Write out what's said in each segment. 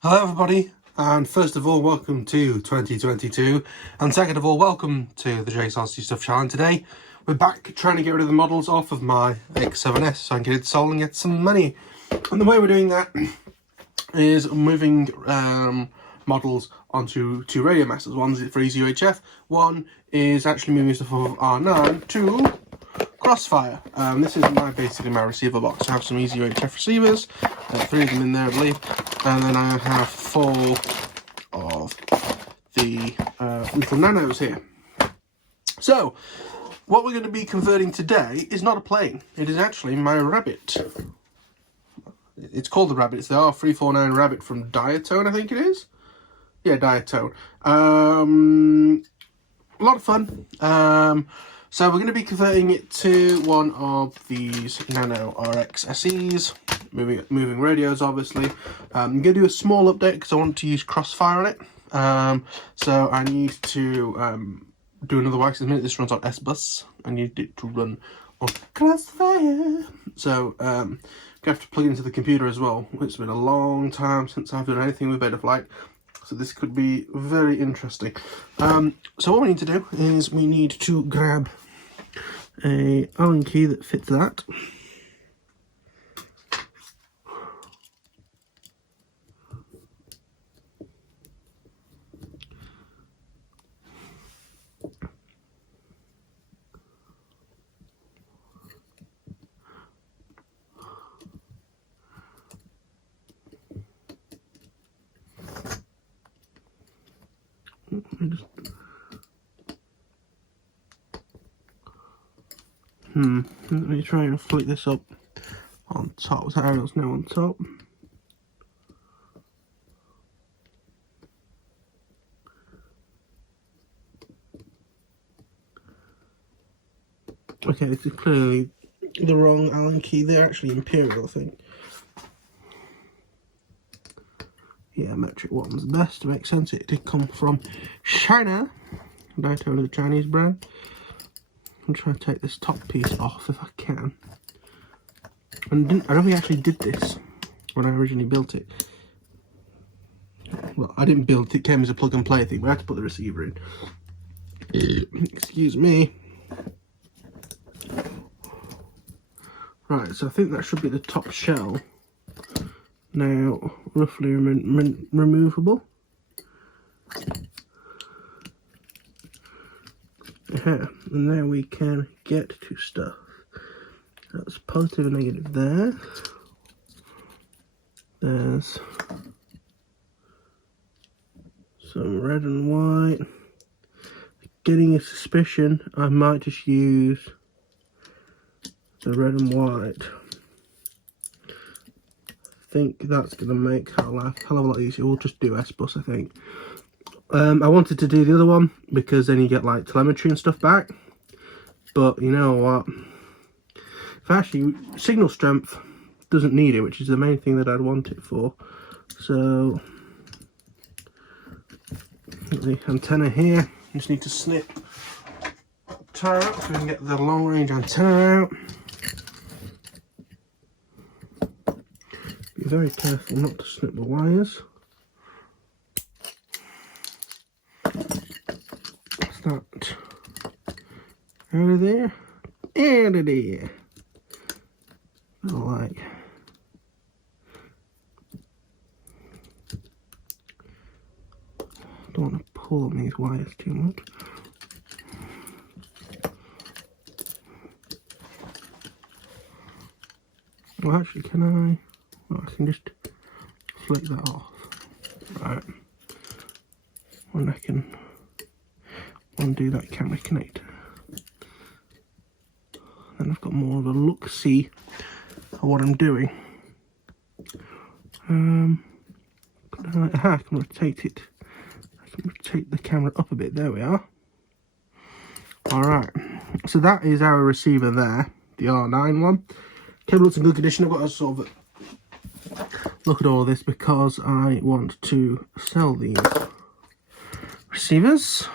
Hello everybody, and first of all, welcome to 2022, and second of all, welcome to the JSRC Stuff Challenge. Today, we're back trying to get rid of the models off of my X7S so I can get it sold and get some money. And the way we're doing that is moving models onto two Radiomasters. One's for easy UHF, one is actually moving stuff off of R9 to Crossfire. This is basically my receiver box. I have some easy UHF receivers, 3 of them in there I believe, and then I have 4 of the little nanos here. So, what we're going to be converting today is not a plane, it is actually my Rabit. It's called the Rabit, it's the R349 Rabit from Diatone, I think it is. Yeah, Diatone. A lot of fun. So we're going to be converting it to one of these Nano RX SEs, moving radios obviously. I'm going to do a small update because I want to use Crossfire on it. So I need to do another wax. At the minute this runs on S-Bus, I need it to run on Crossfire. So I have to plug it into the computer as well. It's been a long time since I've done anything with Betaflight. So this could be very interesting. So what we need to do is we need to grab a Allen key that fits that. Let me try and flick this up on top. The arrow's now on top. Okay, this is clearly the wrong Allen key. They're actually Imperial, I think. Yeah, metric one's the best. To make sense, it did come from China. Diatone is a Chinese brand. I'm trying to take this top piece off if I can. And I don't think I actually did this when I originally built it. Well, I didn't build it, it came as a plug and play thing, but I had to put the receiver in. Excuse me. Right, so I think that should be the top shell. Now, roughly removable. And there we can get to stuff. That's positive and negative there. There's some red and white. Getting a suspicion I might just use the red and white. I think that's going to make our life a hell of a lot easier. We'll just do S-Bus, I think. I wanted to do the other one because then you get like telemetry and stuff back. But you know what? If actually signal strength doesn't need it, which is the main thing that I'd want it for. So the antenna here, just need to snip tire out so we can get the long range antenna out. Be very careful not to snip the wires. That out of there, out of there. Like don't want to pull on these wires too much. Well, actually, can I? Well, I can just flick that off. Right, and I can undo that camera connector. Then I've got more of a look-see at what I'm doing. I can rotate it. I can rotate the camera up a bit. There we are. Alright, so that is our receiver there, the R9 one. Cable looks in good condition. I've got to sort of look at all of this because I want to sell these receivers.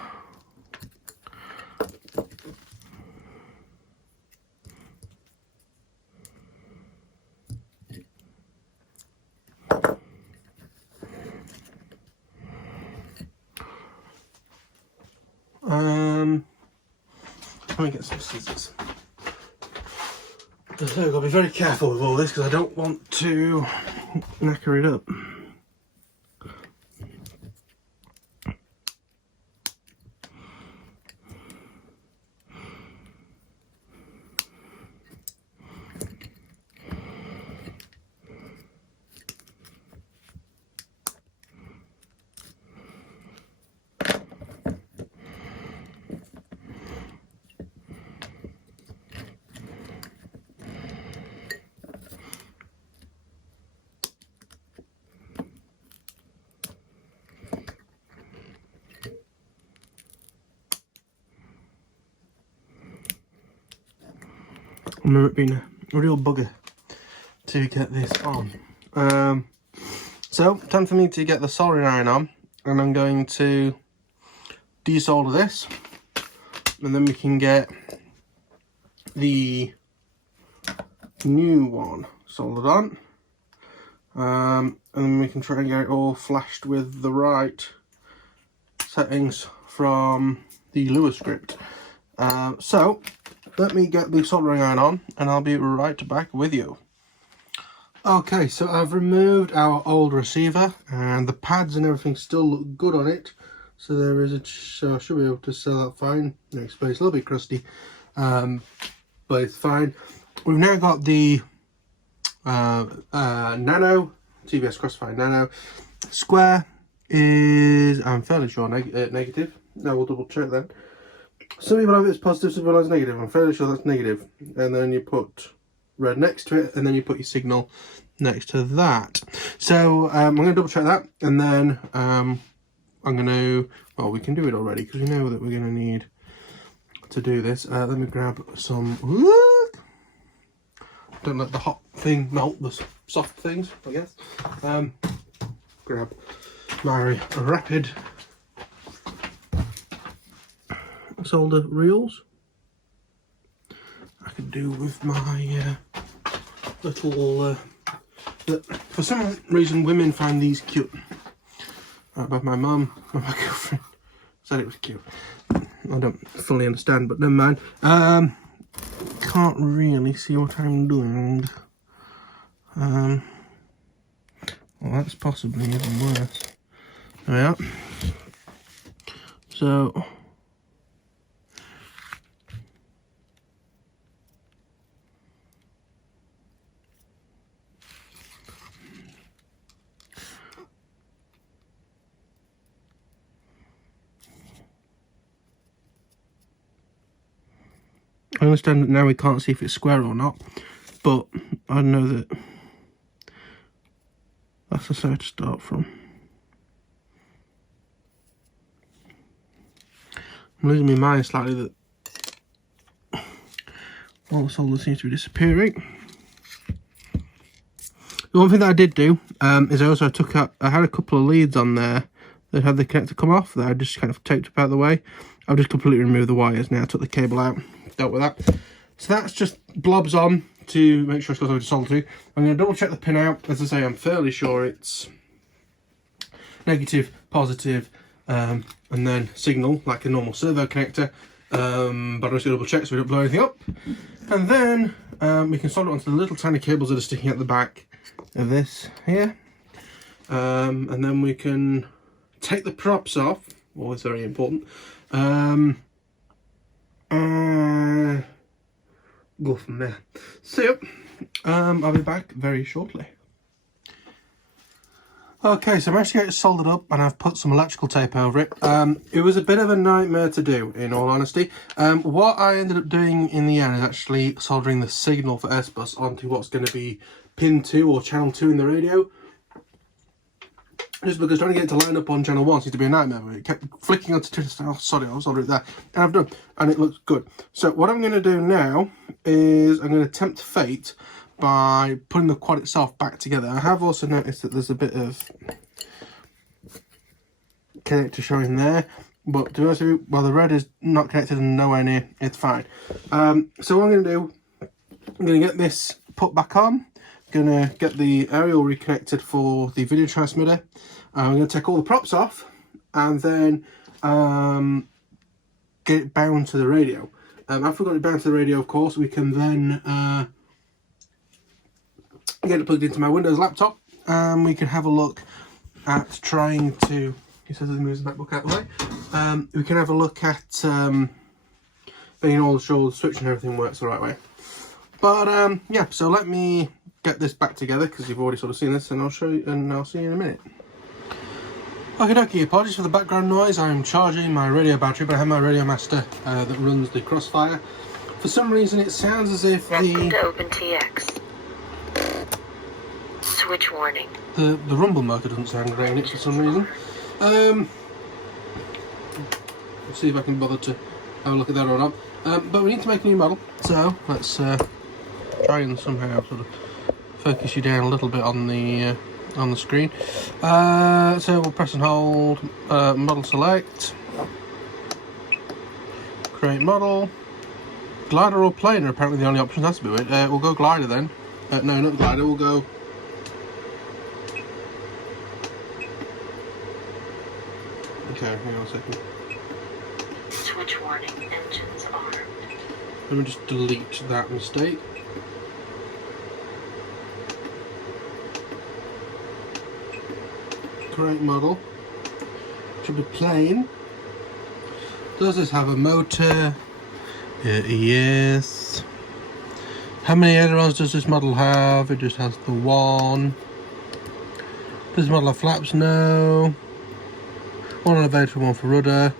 me get some scissors. So I've got to be very careful with all this because I don't want to knacker it up. I remember it being a real bugger to get this on. So, time for me to get the soldering iron on, and I'm going to desolder this, and then we can get the new one soldered on, and then we can try and get it all flashed with the right settings from the Lua script. So, let me get the soldering iron on and I'll be right back with you. Okay, so I've removed our old receiver and the pads and everything still look good on it. So there is so I should be able to sell that fine. Next space, a little bit crusty, but it's fine. We've now got the Nano, TBS Crossfire Nano. Square is, I'm fairly sure, negative. No, we'll double check that. Some people have it's positive, some people have it's negative. I'm fairly sure that's negative. And then you put red next to it, and then you put your signal next to that. So I'm going to double check that, and then I'm going to, well, we can do it already because we know that we're going to need to do this. Let me grab some, don't let the hot thing melt the soft things, I guess. Grab my Rapid solder reels. I could do with my little for some reason women find these cute, but my mum and my girlfriend said it was cute. I don't fully understand, but never mind. Can't really see what I'm doing. Well, that's possibly even worse. There we are. So I understand that now we can't see if it's square or not, but I know that that's the side to start from. I'm losing my mind slightly that all the solder seems to be disappearing. The one thing that I did do is I also took out, I had a couple of leads on there that had the connector come off that I just kind of taped up out of the way. I've just completely removed the wires now, took the cable out, dealt with that. So that's just blobs on to make sure it's got something to solder to. I'm going to double check the pin out. As I say, I'm fairly sure it's negative, positive, and then signal like a normal servo connector. But I'm just going to double check so we don't blow anything up. And then we can solder it onto the little tiny cables that are sticking at the back of this here. And then we can take the props off, always very important. Go from there. So, I'll be back very shortly. Okay, so I managed to get it soldered up and I've put some electrical tape over it. It was a bit of a nightmare to do, in all honesty. What I ended up doing in the end is actually soldering the signal for S-Bus onto what's going to be pin 2 or channel 2 in the radio. Just because trying to get it to line up on channel 1 seemed to be a nightmare. It kept flicking onto 2, oh sorry, I'll solder it there. And I've done, and it looks good. So what I'm going to do now is I'm going to tempt fate by putting the quad itself back together. I have also noticed that there's a bit of connector showing there, but to be honest with you, while the red is not connected and nowhere near, it's fine. So what I'm going to do, I'm going to get this put back on, going to get the aerial reconnected for the video transmitter. I'm going to take all the props off and then get it bound to the radio. After we've got it down to the radio, of course, we can then get it plugged into my Windows laptop, and we can have a look at trying to. He says he moves the MacBook out of the way. We can have a look at being all sure the switch and everything works the right way. But yeah, so let me get this back together because you've already sort of seen this, and I'll show you, and I'll see you in a minute. Okay, dokie, apologies for the background noise. I'm charging my radio battery, but I have my Radiomaster that runs the Crossfire. For some reason, it sounds as if Welcome to Open TX. Switch warning. The rumble motor doesn't sound great in it for some reason. Let's see if I can bother to have a look at that or not. But we need to make a new model, so let's try and somehow sort of focus you down a little bit on the screen. So we'll press and hold, model select, create model, glider or planer. Apparently the only option has to be weird. We'll go glider then. No, not glider. We'll go. Okay, hang on a second. Switch warning. Engines armed. Let me just delete that mistake. Create model. Should be plain. Does this have a motor? Yes. How many ailerons does this model have? It just has the one. Does this model have flaps? No. One elevator, one for rudder.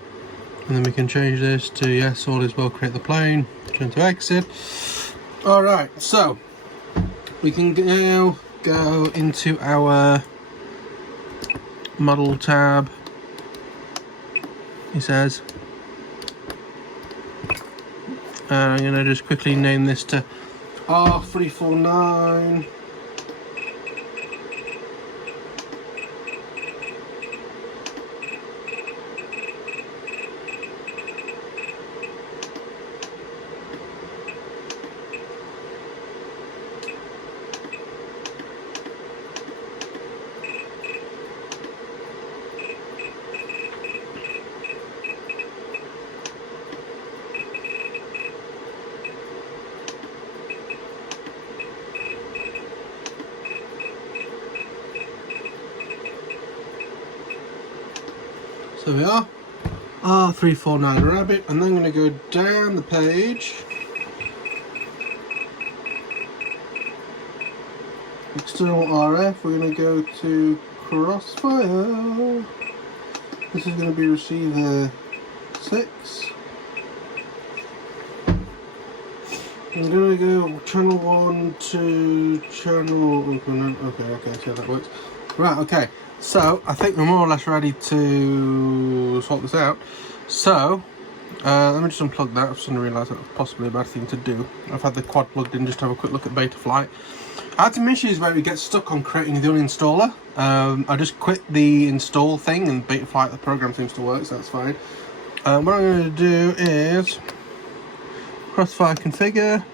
And then we can change this to yes, all is well, create the plane. Turn to exit. Alright, so we can now go into our model tab, he says. I'm going to just quickly name this to R349 So we are R349 Rabit, and then I'm going to go down the page. External RF, we're going to go to Crossfire. This is going to be receiver 6. I'm going to go channel 1 to channel. Okay, see how that works. Right, okay. So, I think we're more or less ready to sort this out. So, let me just unplug that. I've suddenly realised that was possibly a bad thing to do. I've had the quad plugged in just to have a quick look at Betaflight. I had some issues where we get stuck on creating the uninstaller. I just quit the install thing and Betaflight, the program seems to work, so that's fine. What I'm going to do is Crossfire configure,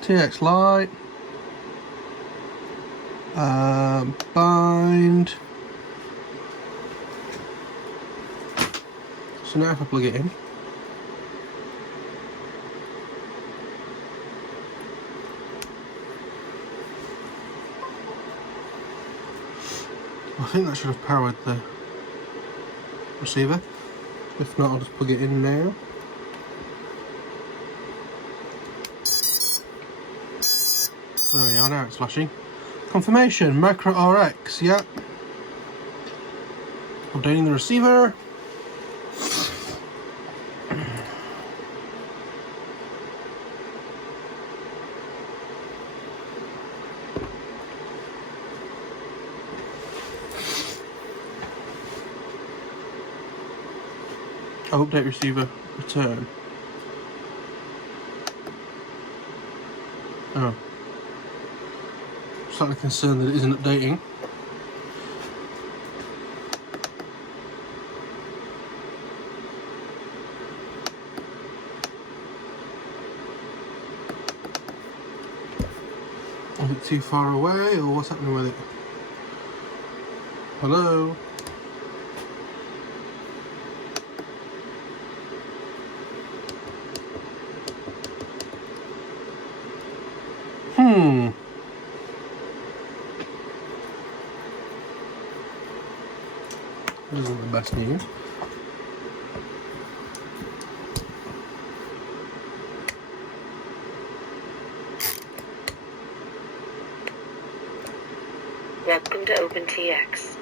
TX Lite, bind. So now if I plug it in, I think that should have powered the receiver. If not, I'll just plug it in now. There we are, now it's flashing. Confirmation, Micro RX, yeah. Updating the receiver. Update receiver, return. Oh. Slightly concerned that it isn't updating. Is it too far away, or what's happening with it? Hello? This isn't the best news. Welcome to OpenTX.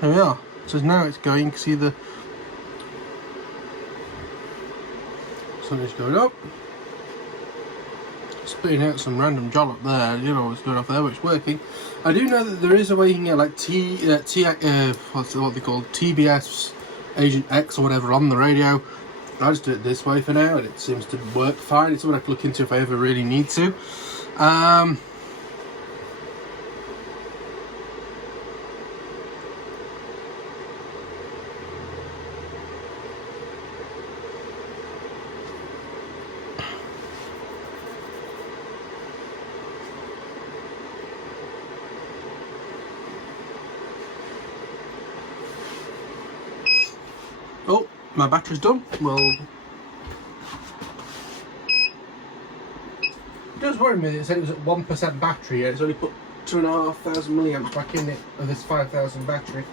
Here we are. So now it's going. You can see the sun is going up, spitting out some random jollop there. You know what's going off there, but it's working. I do know that there is a way you can get like what's what they call TBS Agent X or whatever on the radio. I just do it this way for now, and it seems to work fine. It's what I can look into if I ever really need to. Oh, my battery's done. Well, it does worry me that it said it was at 1% battery, yet it's only put 2,500 milliamps back in it of this 5,000 battery.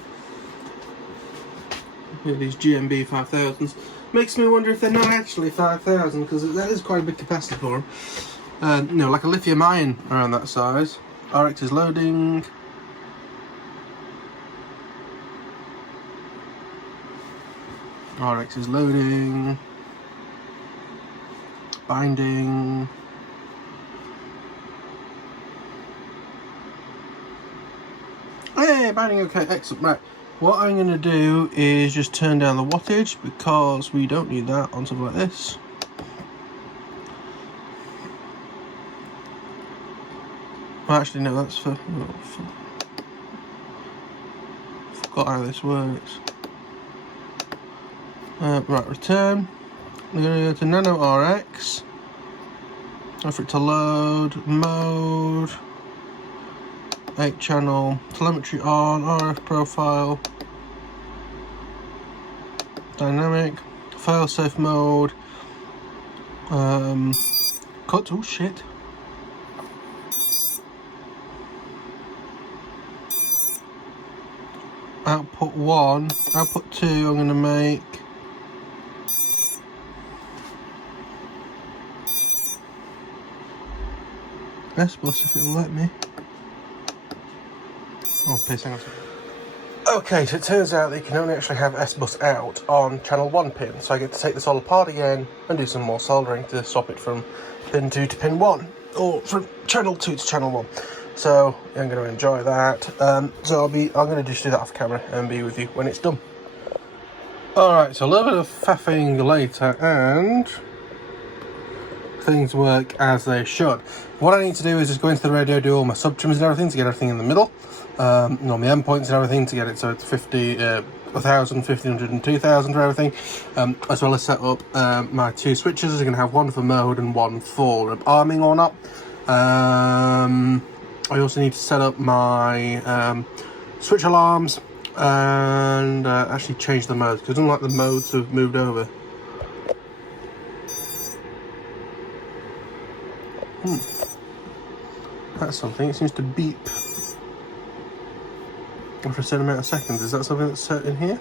With these GMB 5000s. Makes me wonder if they're not actually 5,000, because that is quite a big capacity for them. No, like a lithium ion around that size. RX is loading. RX is loading. Binding. Hey, binding okay, excellent. Right, what I'm going to do is just turn down the wattage because we don't need that on something like this. Well, actually, no, that's for forgot how this works. Right, return. We're going to go to Nano RX. Wait for it to load. Mode. 8 channel. Telemetry on. RF profile. Dynamic. Failsafe mode. Cut. Oh shit. Output 1. Output 2 I'm going to make. S-bus if it'll let me. Oh, please hang on a second. Okay, so it turns out that you can only actually have S-bus out on channel 1 pin, so I get to take this all apart again and do some more soldering to swap it from pin 2 to pin 1, or from channel 2 to channel 1. So I'm going to enjoy that. So I'm going to just do that off camera and be with you when it's done. Alright, so a little bit of faffing later and things work as they should. What I need to do is just go into the radio, do all my sub trims and everything to get everything in the middle. My endpoints and everything to get it so it's 50, 1,000, 1,500 and 2,000 for everything. As well as set up my 2 switches. I'm going to have one for mode and one for arming or not. I also need to set up my switch alarms and actually change the modes, because unlike the modes have moved over. That's something. It seems to beep after a certain amount of seconds. Is that something that's set in here?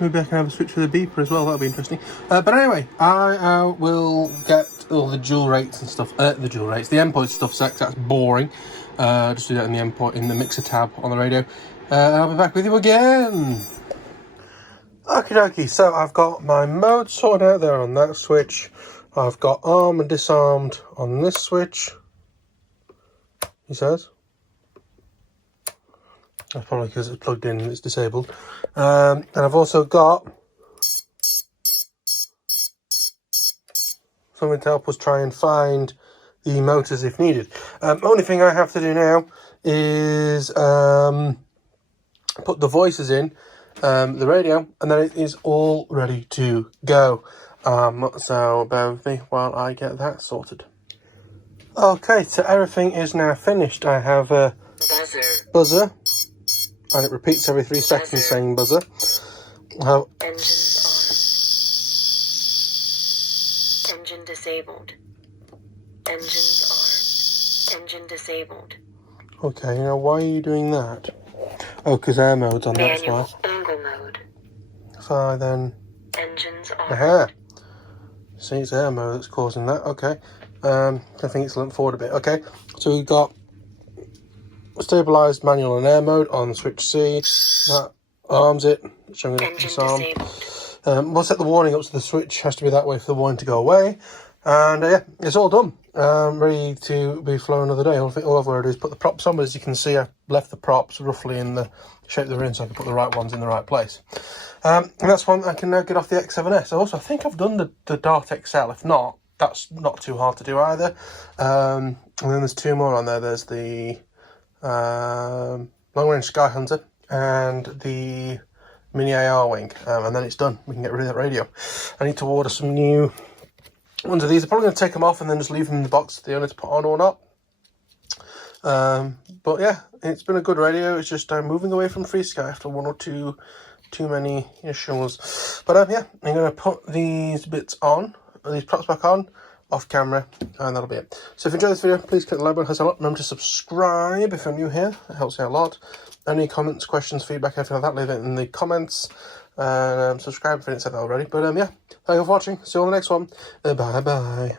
Maybe I can have a switch for the beeper as well, that'll be interesting. But anyway, I will get all the dual rates and stuff, the endpoint stuff set, that's boring. Just do that in the endpoint, in the mixer tab on the radio. And I'll be back with you again. Okie dokie, so I've got my mode sorted out there on that switch. I've got arm and disarmed on this switch, he says. That's probably because it's plugged in and it's disabled. And I've also got something to help us try and find the motors if needed. Only thing I have to do now is put the voices in the radio, and then it is all ready to go. So bear with me while I get that sorted. Okay, so everything is now finished. I have a buzzer, and it repeats every 3 seconds saying buzzer. Engines armed. Engine disabled. Engines armed. Engine disabled. Okay, now why are you doing that? Oh, because air mode's on, that's why. Manual angle mode. So I then... Engines armed. Aha! See, it's air mode that's causing that, okay. I think it's linked forward a bit, okay. So we've got stabilised manual and air mode on switch C. That arms it, which I'm going to disarm. We'll set the warning up so the switch has to be that way for the warning to go away. And yeah, it's all done. Ready to be flown another day. All I've got to do is put the props on, but as you can see, I've left the props roughly in the shape they're in so I can put the right ones in the right place. And that's one I can now get off the X7S. Also, I think I've done the Dart XL. If not, that's not too hard to do either. And then there's 2 more on there. There's the Long Range Sky Hunter and the Mini AR Wing. And then it's done. We can get rid of that radio. I need to order some new ones of these. I'm probably going to take them off and then just leave them in the box for the owner to put on or not. But yeah, it's been a good radio. It's just moving away from Free Sky after 1 or 2 too many issues. But yeah, I'm going to put these bits on, these props back on, off camera, and that'll be it. So if you enjoyed this video, please click the like button, helps a lot. Remember to subscribe if you're new here, it helps out a lot. Any comments, questions, feedback, anything like that, leave it in the comments. And subscribe if you didn't say that already. But yeah, thank you for watching. See you on the next one. Bye bye.